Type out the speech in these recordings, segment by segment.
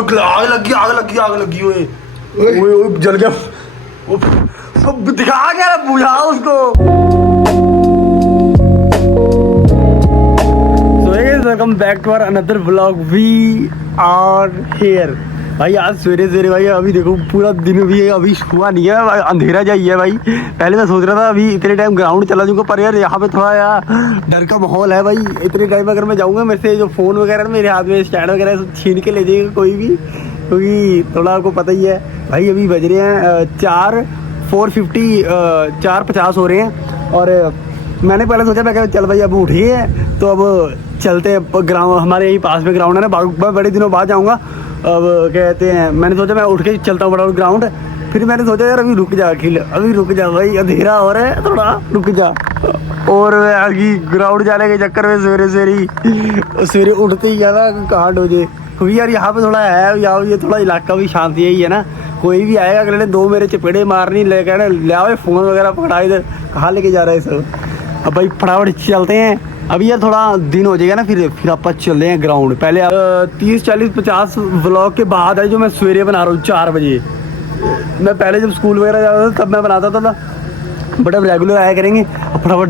आग लगी ओए ओए जल गया। सब दिखा क्या बुझा उसको। Welcome back to our another vlog. We are here भाई। आज सवेरे सवेरे भाई अभी देखो पूरा दिन भी अभी हुआ नहीं है, अंधेरा जाई है भाई। पहले मैं सोच रहा था अभी इतने टाइम ग्राउंड चला जाऊंगा, पर यार यहाँ पे थोड़ा यार डर का माहौल है भाई। इतने टाइम अगर मैं जाऊंगा मेरे से जो फ़ोन वगैरह मेरे हाथ में स्टैंड वगैरह छीन के ले जाएगा कोई भी, क्योंकि थोड़ा आपको पता ही है भाई। अभी बज रहे हैं 4:50 हो रहे हैं। और मैंने पहले सोचा मैं चल भाई अब उठिए तो अब चलते हैं ग्राउंड। हमारे यही पास में ग्राउंड है ना, बड़े दिनों बाद जाऊंगा। अब कहते हैं मैंने सोचा मैं उठ के चलता हूँ बड़ा ग्राउंड। फिर मैंने सोचा यार अभी रुक जा अखिल, अभी रुक जा भाई, अंधेरा हो रहा है थोड़ा रुक जा। और आगे ग्राउंड जाने के चक्कर में सवेरे उठते ही गया ना कांड हो जाए, क्योंकि यार यहाँ पे थोड़ा है यार, ये थोड़ा इलाका भी शांति ही है ना। कोई भी आएगा अगले ने दो मेरे चपेड़े मारनी ले कहना ले आओ फ़ोन वगैरह पकड़ा इधर, कहाँ लेके जा रहे हैं सब। अब भाई फटाफट चलते हैं। अभी यार थोड़ा दिन हो जाएगा ना, फिर आप चलते हैं ग्राउंड। पहले 30 40 50 व्लॉग के बाद है जो मैं सवेरे बना रहा हूँ 4 बजे। मैं पहले जब स्कूल वगैरह जाता था तब मैं बनाता था, बट अब रेगुलर आया करेंगे। फटाफट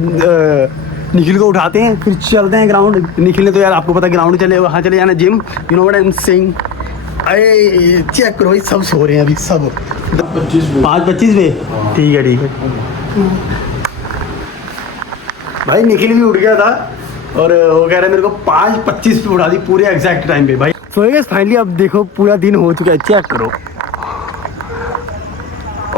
निखिल को उठाते हैं फिर चलते हैं ग्राउंड। निखिल ने तो यार आपको पता ग्राउंड चले वहाँ चले जाना gym, you know what I am saying. अरे चेक करो भाई सब सो रहे हैं अभी सब। 5:25 पे ठीक है भाई। निखिल भी उठ गया था और वो कह रहे मेरे को 5:25 पे उठा दी पूरे एग्जैक्ट टाइम पे भाई। सोएगा फाइनली। अब देखो पूरा दिन हो चुका है, चेक करो।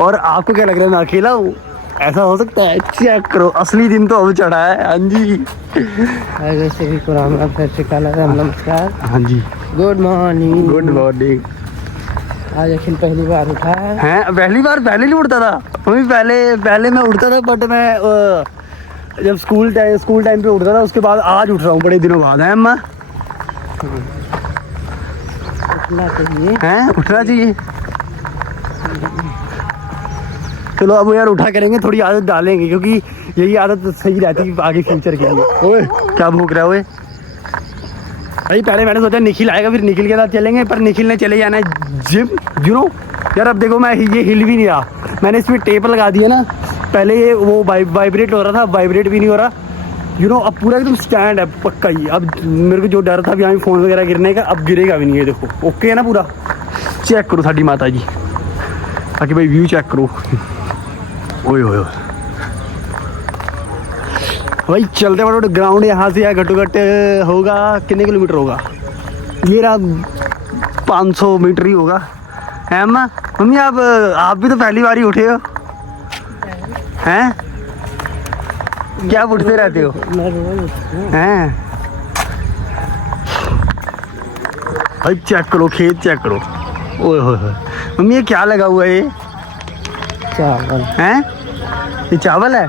और आपको क्या लग रहा है मैं अकेला हूँ? ऐसा हो सकता है? चेक करो असली दिन तो अब चढ़ा है। हाँ जी वैसे भी नमस्कार। हाँ जी गुड मॉर्निंग। Good morning. आज अखिल पहली बार उठा है। पहली बार? पहले नहीं उठता था मम्मी, पहले मैं उठता था, बट मैं जब स्कूल टाइम पे उठता था, उसके बाद आज उठ रहा हूँ बड़े दिनों बाद। है अम्मा? उठना चाहिए। उठना चाहिए। चलो अब यार उठा करेंगे, थोड़ी आदत डालेंगे, क्योंकि यही आदत सही रहती है आगे फ्यूचर के लिए। ओए क्या भूख रहा है ओए भाई? पहले मैंने सोचा निखिल आएगा फिर निखिल के साथ चलेंगे, पर निखिल ने चले जाना है जिम, यू नो यार। अब देखो मैं ये हिल भी नहीं रहा, मैंने इस पर टेप लगा दी है ना। पहले ये वो वाइब्रेट हो रहा था, वाइब्रेट भी नहीं हो रहा, यू नो। अब पूरा एकदम स्टैंड है पक्का ही। अब मेरे को जो डर था यहाँ फ़ोन वगैरह गिरने का, अब गिरेगा भी नहीं है। देखो ओके है ना पूरा। चेक करो साड़ी माता जी, ताकि भाई व्यू चेक करो। ओए ओए भाई चलते बड़ा ग्राउंड यहाँ से या घटो घट होगा कितने किलोमीटर होगा? ये रहा 500 मीटर ही होगा। है अम्मा? मम्मी आप भी तो पहली बार ही उठे हो हैं? क्या उठते रहते हो हैं भाई? चेक करो खेत चेक करो। ओए होए मम्मी ये क्या लगा हुआ है? ये चावल हैं? ये चावल है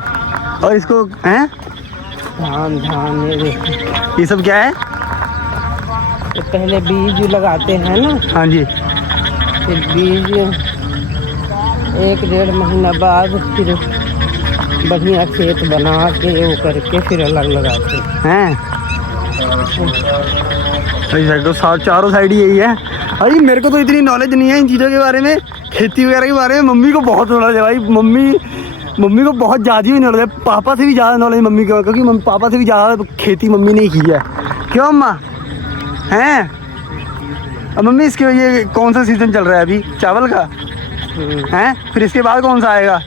और इसको हैं धान ये सब क्या है? तो पहले बीज लगाते हैं ना। हाँ जी। फिर बीज 1-1.5 महीना बाद फिर बढ़िया खेत बना के वो करके फिर अलग लगाते हैं। तो चारों साइड यही है भाई। मेरे को तो इतनी नॉलेज नहीं है इन चीज़ों के बारे में, खेती वगैरह के बारे में। मम्मी को बहुत नॉलेज है भाई। मम्मी को बहुत ज़्यादा ही नॉलेज है, पापा से भी ज़्यादा नॉलेज मम्मी को, क्योंकि पापा से भी ज़्यादा खेती मम्मी ने की है। क्यों अम्मा? हैं? अब मम्मी इसके ये कौन सा सीज़न चल रहा है अभी चावल का? हैं? फिर इसके बाद कौन सा आएगा?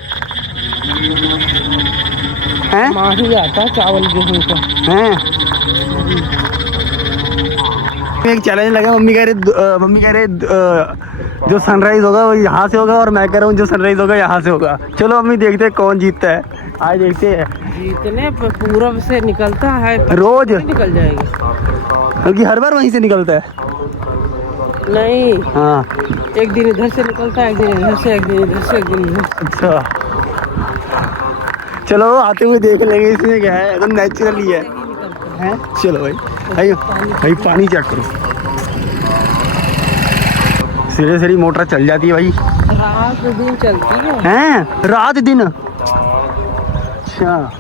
हैं? माही आता है चावल गेहूँ का। हैं? एक चैलेंज लगा। मम्मी कह रहे जो सनराइज होगा वो यहाँ से होगा, और मैं कह रहा हूँ जो सनराइज होगा यहाँ से होगा। चलो मम्मी देखते हैं कौन जीतता है। आज देखते हैं। जीतने पूरब से निकलता है रोज निकल जाएगा, क्योंकि हर बार वहीं से निकलता है। नहीं हाँ एक दिन इधर से निकलता है, एक दिन इधर से, एक दिन इधर से, एक दिन इधर। अच्छा चलो आते हुए देख लेंगे इसमें क्या है, तो नेचुरल ही है। चलो भाई भाई पानी चेक करो। सीरियसली मोटर चल जाती है भाई। रात दिन चलती है। हैं? रात दिन? अच्छा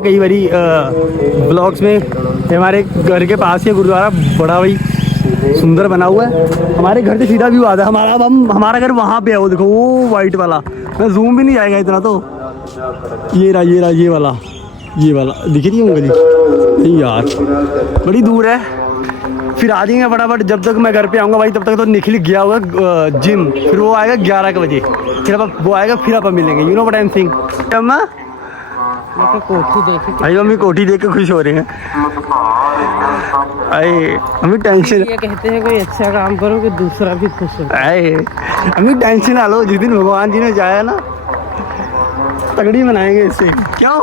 कई बारी ब्लॉग्स में। हमारे घर के पास ही गुरुद्वारा बड़ा भाई सुंदर बना हुआ है, हमारे घर से सीधा व्यू आता है हमारा। अब हम हमारा घर वहाँ पे है, वो देखो वो वाइट वाला, मैं जूम भी नहीं जाएगा इतना तो। ये रहा ये रहा ये वाला दिख रही है गली? नहीं यार बड़ी दूर है। फिर आ जाएंगे फटाफट, जब तक मैं घर पे आऊँगा भाई तब तक तो निखिल गया होगा जिम, फिर वो आएगा 11 बजे, फिर वो आएगा फिर अपन मिलेंगे। You know what I am saying. अम्मा कोठी देखे भाई मम्मी कोठी देख के खुश हो रहे हैं। अरे मम्मी टेंशन, ये कहते हैं कोई अच्छा काम करो कि दूसरा भी खुश हो। अरे मम्मी टेंशन ना लो, जिस दिन भगवान जी ने चाहा ना तगड़ी मनाएंगे इससे। क्यों?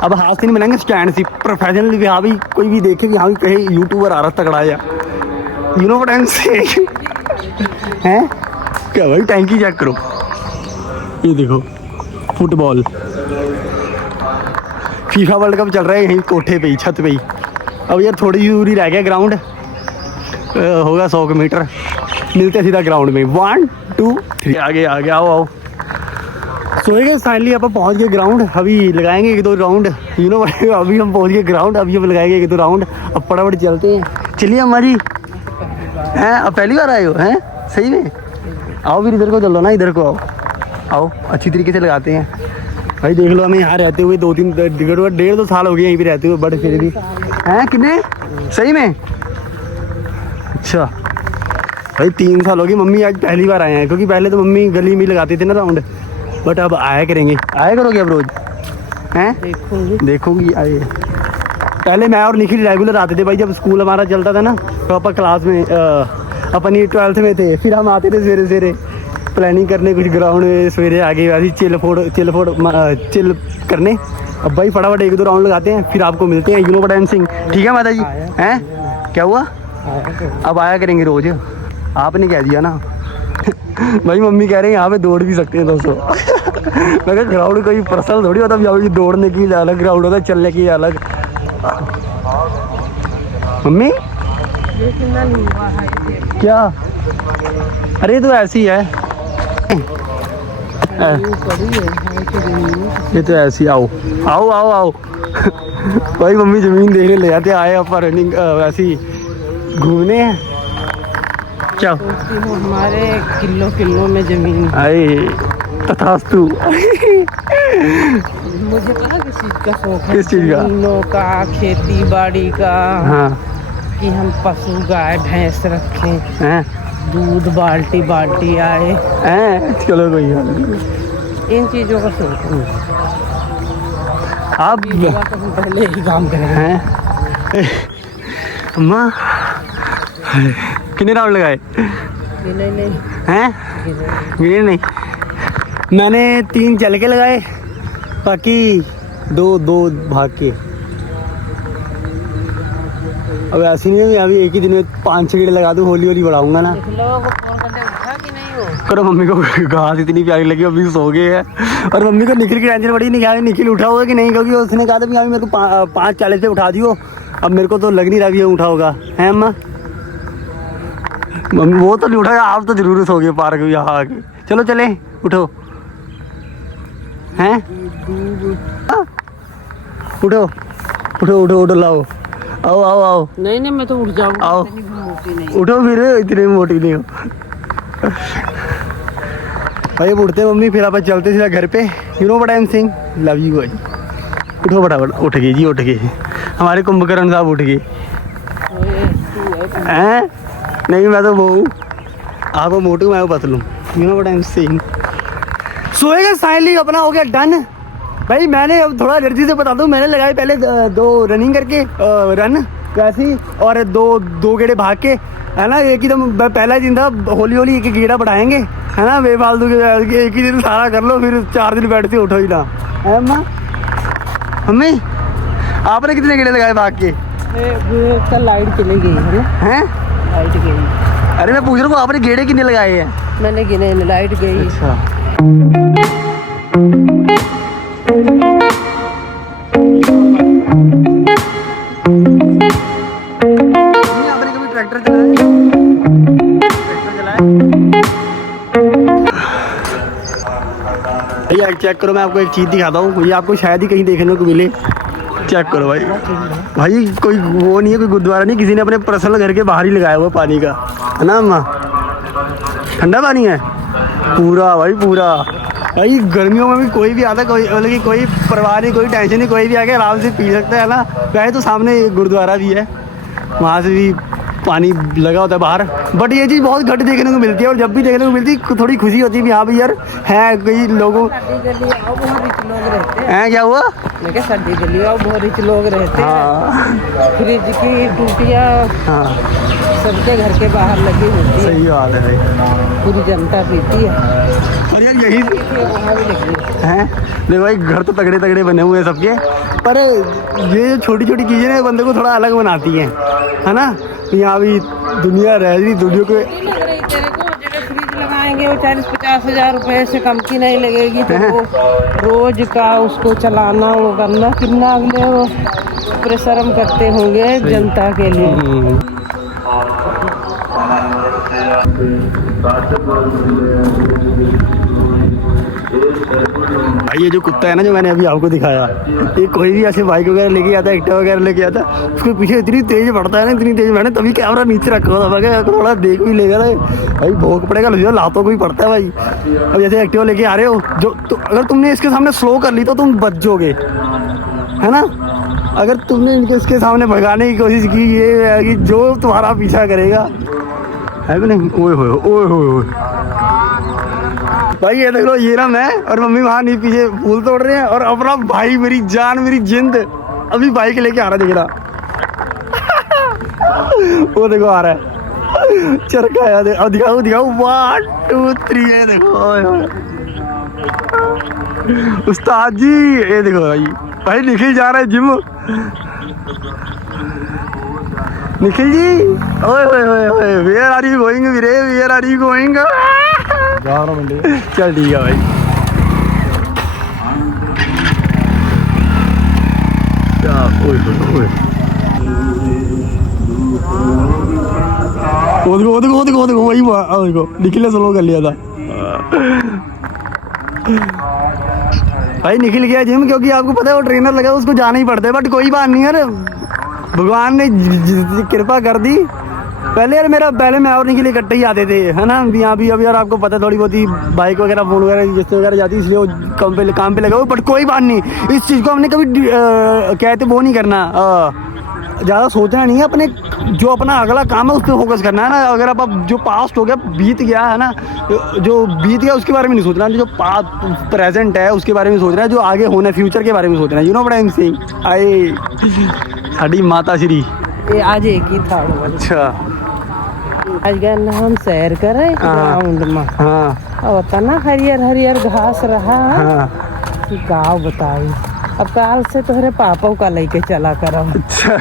अब हाथ से नहीं बनाएंगे, स्टैंड से प्रोफेशनली भी। हाँ भाई कोई भी देखे कि हाँ भी कहे यूट्यूबर आ रहा तगड़ा या, you know what I am saying. हैं क्या भाई? टैंकी चेक करो, ये देखो फुटबॉल फीफा वर्ल्ड कप चल रहा है यहीं कोठे पे ही, छत पे ही। अब यार थोड़ी दूरी रह गया, ग्राउंड होगा 100 मीटर, मिलते सीधा ग्राउंड में। 1 2 3 आगे आगे आओ आओ। सोएंगे फाइनली, आप पहुंच गए ग्राउंड, अभी लगाएंगे 1-2 राउंड। यू नो अभी हम पहुंच गए ग्राउंड, अभी हम लगाएंगे 1-2 राउंड, अब फटाफट चलते हैं। चलिए हमारी हैं, अब पहली बार आए हो हैं? सही में आओ, फिर इधर को चलो ना, इधर को आओ आओ, अच्छी तरीके से लगाते हैं भाई। देख लो हमें यहाँ रहते हुए 2-3 1.5-2 साल हो गए यहीं पे रहते हुए, बट फिर भी हैं कितने सही में। अच्छा भाई 3 साल हो गए, मम्मी आज पहली बार आए हैं, क्योंकि पहले तो मम्मी गली में लगाते थे ना राउंड, बट अब आया करेंगे। आया करोगे अब रोज? हैं देखोगी आए। पहले मैं और निखिल रेगुलर आते थे भाई, जब स्कूल हमारा चलता था ना, तो अपन क्लास में अपनी 12th में थे, फिर हम आते थे सवेरे सवेरे प्लानिंग करने, कुछ ग्राउंड में सवेरे आगे वैसे चिल करने। अब भाई फटाफट 1-2 राउंड लगाते हैं, फिर आपको मिलते हैं। You know what I am saying. ठीक है माता जी? हैं क्या हुआ? अब आया करेंगे रोज, आपने कह दिया ना। भाई मम्मी कह रहे हैं यहाँ पे दौड़ भी सकते हैं दोस्तों। मैं कहा ग्राउंड कोई पर्सनल थोड़ी होता, यहाँ दौड़ने की अलग ग्राउंड होता है, चलने की अलग। मम्मी क्या? अरे तो ऐसी है, ये तो ऐसी। आओ आओ आओ आओ। भाई मम्मी जमीन देखने ले जाते, आए अपन रनिंग ऐसी घूमने हैं। क्या हमारे किलो में जमीन। आए तथास्तु। मुझे पता किस चीज का शौक है, किस चीज का? जमीनों का, खेती बाड़ी का। हाँ कि हम पशु गाय भैंस रखें, हैं दूध बाल्टी बाल्टी आए, हैं चलो कोई बात नहीं। इन चीज़ों का शौक है। आप तो हम पहले ही काम करेंगे। हैं अम्मा कितने राउंड लगाए? नहीं हैं गिने नहीं, मैंने 3 चल के लगाए, बाकी 2 भाग के। अब ऐसे नहीं है अभी एक ही दिन में 5-6 गेड़े लगा दूँ, होली होली बढ़ाऊंगा ना। करो मम्मी को घास इतनी प्यारी लगी, अभी सो गए हैं। और मम्मी को निखिल की टेंशन बड़ी नहीं, क्या निखिल उठा होगा कि नहीं, क्योंकि उसने कहा था कि अभी मेरे को 5:40 पे उठा दियो। अब मेरे को तो लग नहीं रहा भी उठा होगा, है अम्मा? मम्मी वो तो नहीं उठाया, आप तो जरूर सो गए पार्क में यहाँ आके। चलो चले उठो, हैं उठो उठो उठो उठो, लाओ आओ आओ आओ। नहीं मैं तो उठ जाऊंगा। आओ उठो, फिर इतने मोटी नहीं हो भाई। अब उठते मम्मी, फिर आप चलते सीधा घर पे। You know what I am saying, love you भाई। उठो फटाफट, उठ गई जी उठ गई, हमारे कुंभकर्ण साहब उठ गए हैं। नहीं मैं तो वो हूँ, आप मोटू मैं वो Patlu. You know what I am saying. सोएगा फाइनली, अपना हो गया डन भाई। मैंने अब थोड़ा एनर्जी से बता दूँ, मैंने लगाए पहले 2 रनिंग करके रन वैसी, और 2 गेड़े भाग के, है ना। एक ही दम पहला दिन था, होली होली एक गेड़ा बढ़ाएंगे, है ना। बेफालतू के एक ही दिन सारा कर लो, फिर 4 दिन बैठ के उठो ही ना, है अम्मा? मम्मी आपने कितने गेड़े लगाए भाग के? लाइट चली गई है, हैं लाइट गई। अरे मैं पूछ रहा हूँ आपने गेड़े कितने लगाए हैं? मैंने गिने, लाइट गई। अच्छा आपने कभी ट्रैक्टर चलाया? भैया चेक करो, मैं आपको एक चीज़ दिखाता हूँ, ये आपको शायद ही कहीं देखने को मिले। चेक करो भाई, भाई कोई वो नहीं है, कोई गुरुद्वारा नहीं, किसी ने अपने पर्सनल घर के बाहर ही लगाया हुआ पानी का, है ना अम्मा? ठंडा पानी है पूरा भाई, पूरा भाई। गर्मियों में भी कोई भी आता है, कोई मतलब कि कोई परवाह नहीं, कोई टेंशन नहीं, कोई भी आके आराम से पी सकता है ना। वैसे तो सामने गुरुद्वारा भी है, वहाँ से भी पानी लगा होता है बाहर, बट ये चीज़ बहुत घट देखने को मिलती है। और जब भी देखने को मिलती है थोड़ी खुशी होती है भी हाँ भाई यार है कई लोगों। हैं क्या हुआ? मैं क्या सर्दी गली आओ, बहुत रिच लोग रहते हैं। फ्रिज की टूटियाँ हाँ सबके घर के बाहर लगी होती है। सही बात है भाई, पूरी जनता पीती है। और यार यही वहाँ भी लगी हैं। देखो भाई घर तो तगड़े तगड़े बने हुए हैं सबके, पर ये जो छोटी छोटी चीज़ें ना बंदे को थोड़ा अलग बनाती हैं, है ना? यहाँ भी दुनिया रह रही, दुनिया को फ्रिज लगाएंगे वो 40-50 हज़ार रुपए से कम की नहीं लगेगी। तो वो रोज का उसको चलाना वो करना कितना अगले वो परिश्रम करते होंगे जनता के लिए। भाई ये जो कुत्ता है ना जो मैंने अभी आपको दिखाया, ये कोई भी ऐसे बाइक वगैरह लेके आता है, एक्टिवा वगैरह लेके आता है, उसके पीछे इतनी तेज बढ़ता है ना, इतनी तेज मैंने तभी कैमरा नीचे रखा हुआ था, थोड़ा देख भी लेगा ना भाई, भोंक पड़ेगा, लातों को ही पड़ता है भाई। अब जैसे एक्टिवा लेके आ रहे हो जो तो अगर तुमने इसके सामने स्लो कर ली तो तुम बच जाओगे, है ना? अगर तुमने इसके सामने भगाने की कोशिश की, ये है कि जो तुम्हारा पीछा करेगा, है कि नहीं? ओए होए ओए होए भाई, ये देख लो, ये ना मैं और मम्मी वहाँ नहीं पीछे फूल तोड़ रहे हैं, और अपना भाई मेरी जान मेरी जिंद अभी बाइक लेके आ रहा है, दिख रहा वो देखो आ रहा है चरखा है। अब दिखाओ दिखाओ 1 2 3, ये देखो उस्ताद जी, ये देखो भाई, भाई निखिल जा रहा है जिम। निखिल जी ओए ओए ओए ओए, वेयर आर यू गोइंग वीरे, वेयर आर यू गोइंग? जा रहा हूँ चल ठीक है भाई। ओए ओए वो देखो वही देखो निखिल ने स्लो कर लिया था भाई। निखिल गया जिम क्योंकि आपको पता है वो ट्रेनर लगा, उसको जाना ही पड़ता है, बट कोई बात नहीं यार, भगवान ने कृपा कर दी। पहले यार पहले मैं और निखिल इकट्ठे ही आते थे, है ना? यहाँ भी अब यार आपको पता है थोड़ी बहुत ही बाइक वगैरह फोन वगैरह जिससे वगैरह जाती है, इसलिए वो काम पे लगा हुआ, बट कोई बात नहीं, इस चीज़ को हमने कभी कहते वो नहीं करना, ज़्यादा सोचना नहीं है, अपने जो अपना अगला काम है उस पर फोकस करना है ना। अगर आप जो पास्ट हो गया बीत गया है ना, जो बीत गया उसके बारे में नहीं सोचना, जो प्रेजेंट है उसके बारे में सोचना है, जो आगे होना है फ्यूचर के बारे में सोचना है। You know what I am saying? आई साड़ी माता श्री आज एक ही था। अच्छा आज गए ना हम सैर करे ग्राउंड में। हाँ अब बता ना हरियर हरियर घास रहा। हाँ गाँव बताई, अब काल से तुम्हारे पापा का लेके चला करम। अच्छा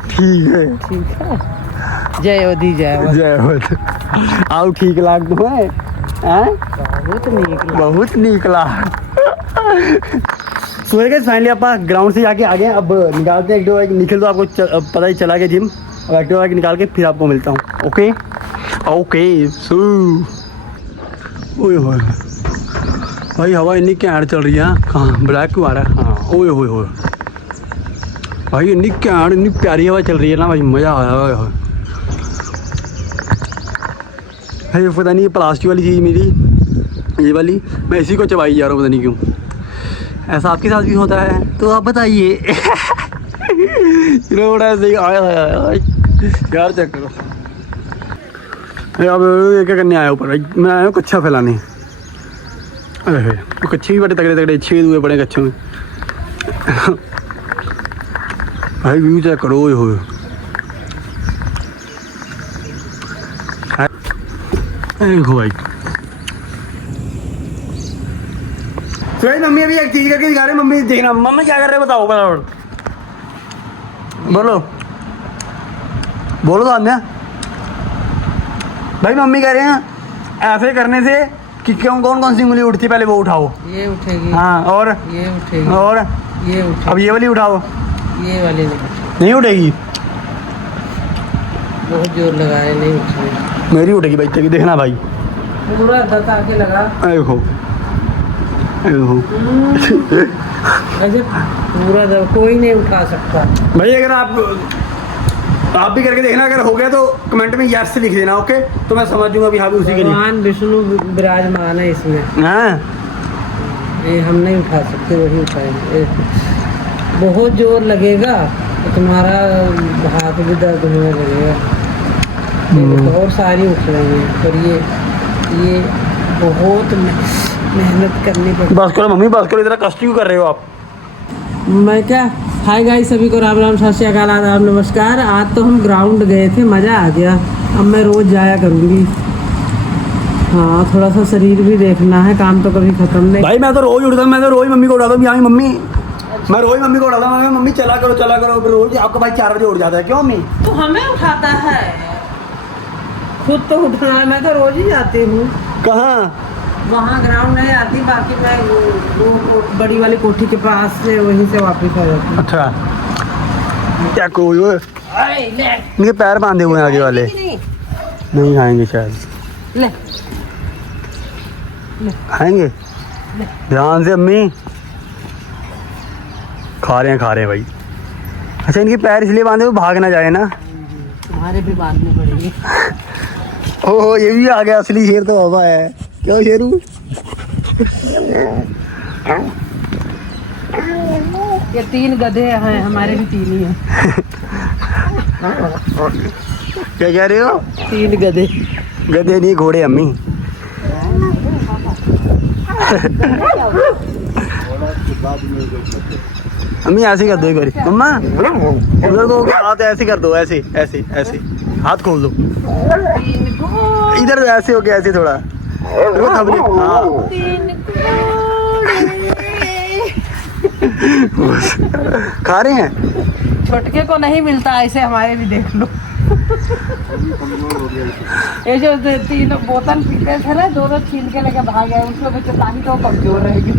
ठीक है ठीक है, जय ओदी जय जय हो। आओ ठीक लाग तो है, बहुत निकला। सो गाइस फाइनली आप ग्राउंड से जाके आ गए, अब निकालते हैं एक्टिवा। निखिल तो आपको पता ही चला गया जिम, अब एक्टिवा निकाल के फिर आपको मिलता हूँ। ओके ओके सो ओए होए भाई, हवा इतनी कैंट चल रही है। कहाँ ब्लैक क्यों आ रहा है? हाँ ओए होए होए भाई, इतनी कैंट इतनी प्यारी हवा चल रही है ना भाई, मज़ा आ रहा है भाई। पता नहीं ये प्लास्टिक वाली चीज़ मेरी ये वाली, मैं इसी को चबाई जा रहा हूँ, पता नहीं क्यों। ऐसा आपके साथ भी होता है तो आप बताइए। यार चेक करो, अब क्या करने आया ऊपर भाई? मैं आया हूँ कच्छा फैलाने। अरे तो कच्छे भी बड़े तगड़े तगड़े छेद हुए पड़े कच्छों में भाई। व्यू चेक करो हो भाई। तो भाई मम्मी अभी एक चीज करके दिखा रहे, मम्मी देखना, मम्मी क्या कर रहे बताओ बताओ, बोलो बोलो तो आने भाई। मम्मी कह रहे हैं ऐसे करने से कि क्यों कौन सी उंगली उठती पहले वो उठाओ। ये उठेगी। हाँ और ये उठेगी और ये उठेगी। अब ये वाली उठाओ। ये वाली नहीं उठेगी, बहुत जोर लगाए नहीं उठेगी। मेरी उठेगी भाई, देखना भाई। पूरा दता के लगा आए हो ऐसे पूरा कोई नहीं उठा सकता भाई। अगर आप भी करके देखना, अगर हो गया तो कमेंट में यस लिख देना, ओके? तो मैं समझ दूंगा भी हाँ भी उसी के लिए। भगवान विष्णु विराजमान है इसमें। हाँ ये हम नहीं उठा सकते, वही उठाएंगे। बहुत जोर लगेगा तो तुम्हारा हाथ भी दर्द होने लगेगा। और सारी उठ रही है, पर ये बहुत मेहनत करनी पड़ती। बस करो मम्मी, बस करो, इतना कष्ट क्यों कर रहे हो आप? मैं क्या, हाय गाइस, सभी को राम राम, सत श्री अकाल, आदाब, नमस्कार। आज तो हम ग्राउंड गए थे, मज़ा आ गया। अब मैं रोज़ जाया करूँगी। हाँ, थोड़ा सा शरीर भी देखना है, काम तो कभी खत्म नहीं। भाई मैं तो रोज उठता हूँ, मैं तो रोज मम्मी को उठाता हूँ। यहाँ मम्मी, मैं रोज मम्मी को उठाता हूँ, मम्मी चला करो। रोज आपका भाई 4 बजे उठ जाता है, क्यों मम्मी? तो हमें उठाता है, खुद तो उठना है। मैं तो रोज ही जाती हूँ। कहाँ? वहाँ ग्राउंड नहीं आती, बाकी मैं वो बड़ी वाली कोठी के पास से वहीं से वापस आ जाती हूँ। अच्छा, क्या कोई इनके पैर बांधे हुए हैं आगे वाले, नहीं आएंगे शायद। ले आएंगे, ध्यान से अम्मी। खा रहे हैं भाई। अच्छा, इनके पैर इसलिए बांधे हुए भाग ना जाए ना। तुम्हारे भी बांधने पड़ेंगे। ओहो, ये भी आ गया असली शेर तो बाबा है। क्यों शेरू? ये 3 गधे हैं, हमारे भी 3 ही हैं। क्या कह रहे हो? 3 गधे। गधे नहीं, घोड़े अम्मी। अम्मी ऐसे कर दो एक बारी मम्मा, उधर को हाथ ऐसे कर दो, ऐसे ऐसे ऐसे हाथ खोल दो। इधर ऐसे हो गया, ऐसे थोड़ा हाँ। खा रहे हैं। छोटके को नहीं मिलता ऐसे, हमारे भी देख लो। ये जो 3 बोतल पीते थे ना, 2 छीन के लेके भाग गए। उसमें बच्चे तो कमजोर रहेगी।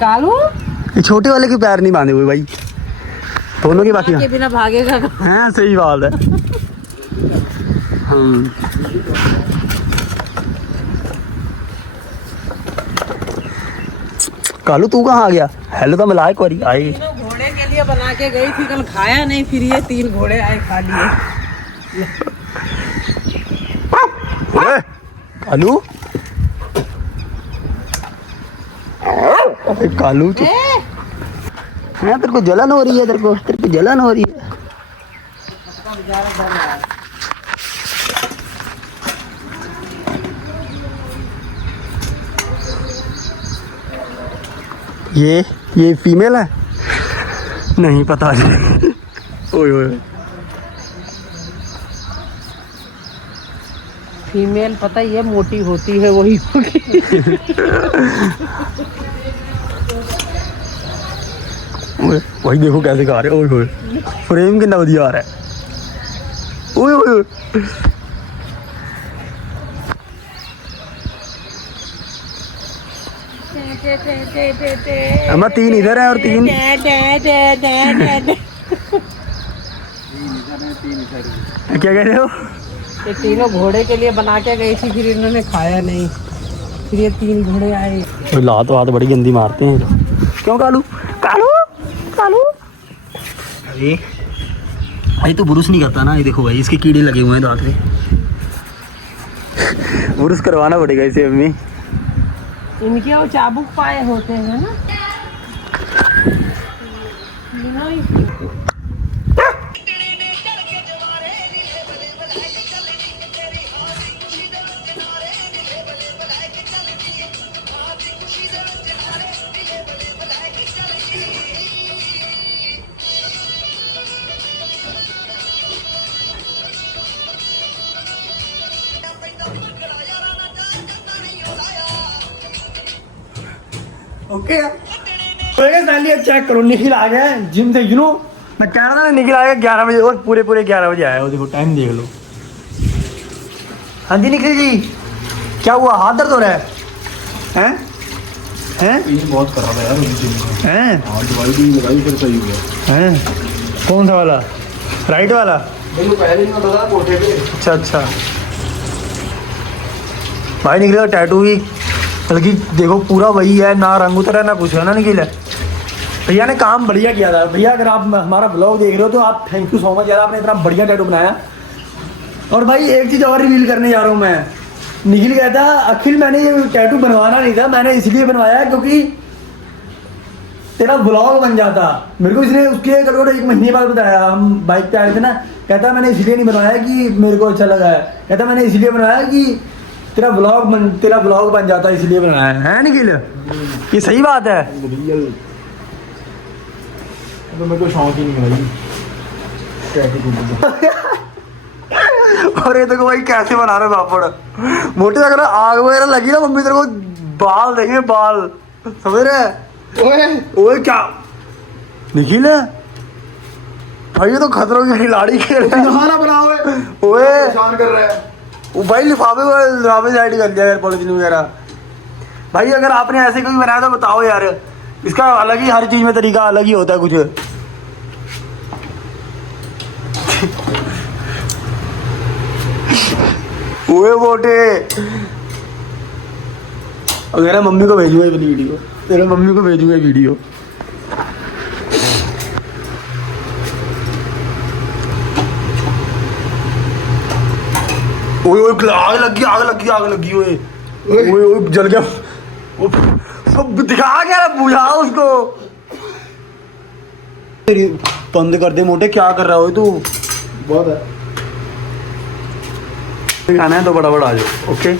कालू, ये छोटे वाले के पैर नहीं बांधे हुए भाई, दोनों की बाकी के बिना भागेगा। हाँ सही बात है। कालू तू कहाँ आ गया? हेलो तो मिला एक बारी आई। घोड़े के लिए बना के गई थी, कल खाया नहीं, फिर ये 3 घोड़े आए खा लिए। कालू, अरे कालू है, तेरे को जलन हो रही है? तेरे को जलन हो रही है? ये फीमेल है? नहीं पता नहीं। ओए ओए, फीमेल पता ये मोटी होती है, वही होगी। वही देखो कैसे खा रहे। ओए ओए, फ्रेम कितना बढ़िया आ रहा है। ओए ओए, अम्मा 3 इधर है और 3 क्या कह रहे हो? ये तीनों घोड़े के लिए बना के गई थी, फिर इन्होंने खाया नहीं, फिर ये 3 घोड़े आए। लात वात बड़ी गंदी मारते हैं। क्यों कालू? कालू कालू, अरे भाई तू बुरुश नहीं करता ना। ये देखो भाई, इसके कीड़े लगे हुए हैं दांत में। बुरुश करवाना पड़ेगा इसे अम्मी। इनके वो चाबुक पाए होते हैं ना। ओके चेक करो, निखिल आ गया है जिम से। यू नो, मैं कह रहा था निखिल आएगा 11 बजे, और पूरे 11 बजे आया। वो देखो टाइम देख लो। हाँ जी निखिल जी, क्या हुआ? हाथ दर्द हो रहा है? हैं? बहुत कर रहा था यार जिम में। हैं? दवाई भी लगाई, फिर सही हो गया। हैं? कौन सा वाला? राइट वाला? नहीं, वो पहले नहीं होता था कोठे पे। अच्छा। भाई निखिल का टैटू भी बल्कि देखो पूरा वही है, ना रंग उतरा ना कुछ है ना निखिल। भैया ने काम बढ़िया किया था। भैया अगर आप हमारा ब्लॉग देख रहे हो तो आप थैंक यू सो मच यार, आपने इतना बढ़िया टैटू बनाया। और भाई एक चीज़ और रिवील करने जा रहा हूँ मैं। निखिल कहता अखिल मैंने ये टैटू बनवाना नहीं था, मैंने इसलिए बनवाया क्योंकि तेरा ब्लॉग बन जाता। मेरे को इसने उसके करीब 1 महीने बाद बताया, हम बाइक पे आए थे ना। कहता मैंने इसलिए नहीं बनवाया कि मेरे को अच्छा लगा है, कहता मैंने इसलिए बनाया कि तेरा ब्लॉग बन जाता, इसलिए बनाया है निखिल। ये सही बात है। रियल तो मेरे को शौक ही नहीं है भाई टैटू। और ये देखो भाई कैसे बना रहे पापड़ मोटे। अगर आग वगैरह लगी ना मम्मी तेरे को बाल देंगे, बाल समझ रहे। ओए क्या निखिल भाई, ये तो खतरों की खिलाड़ी खेल रहा है। बना ओए परेशान कर रहा है। वो भाई लिफाफे साइड कर दिया यार, पॉलिथीन वगैरह। भाई अगर आपने ऐसे कोई बनाया तो बताओ यार, इसका अलग ही हर चीज में तरीका अलग ही होता है कुछ। ओए मोटे अगर मम्मी को भेजूंगा ये वीडियो, तेरे मम्मी को भेजूंगा वीडियो। ओए ओए आग लगी ओए ओए ओए जल गया। सब दिखा क्या रहा, बुझा उसको। तेरी बंद कर दे मोटे, क्या कर रहा हो तू। बहुत है खाना है तो बड़ा आ जाओ। ओके